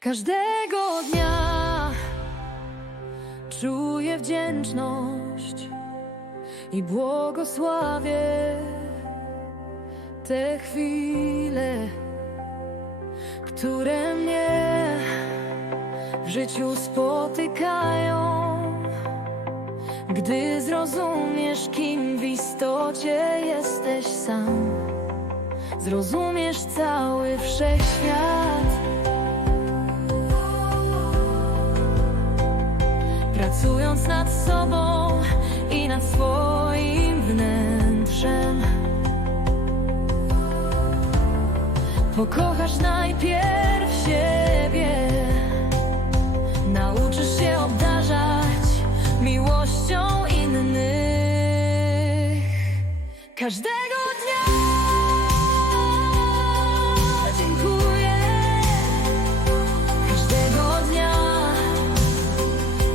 Każdego dnia czuję wdzięczność i błogosławię te chwile, które mnie w życiu spotykają. Gdy zrozumiesz, kim w istocie jesteś sam, zrozumiesz cały wszechświat. nad sobą i nad swoim wnętrzem. Pokochasz najpierw siebie, nauczysz się obdarzać miłością innych. Każdego dnia.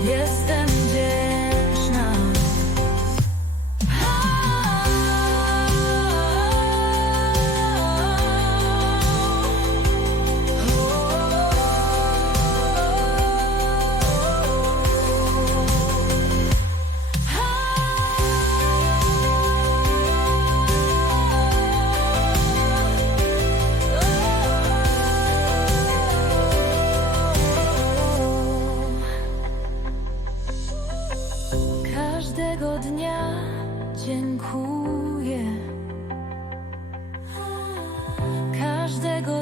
jestem każdego dnia dziękuję. Każdego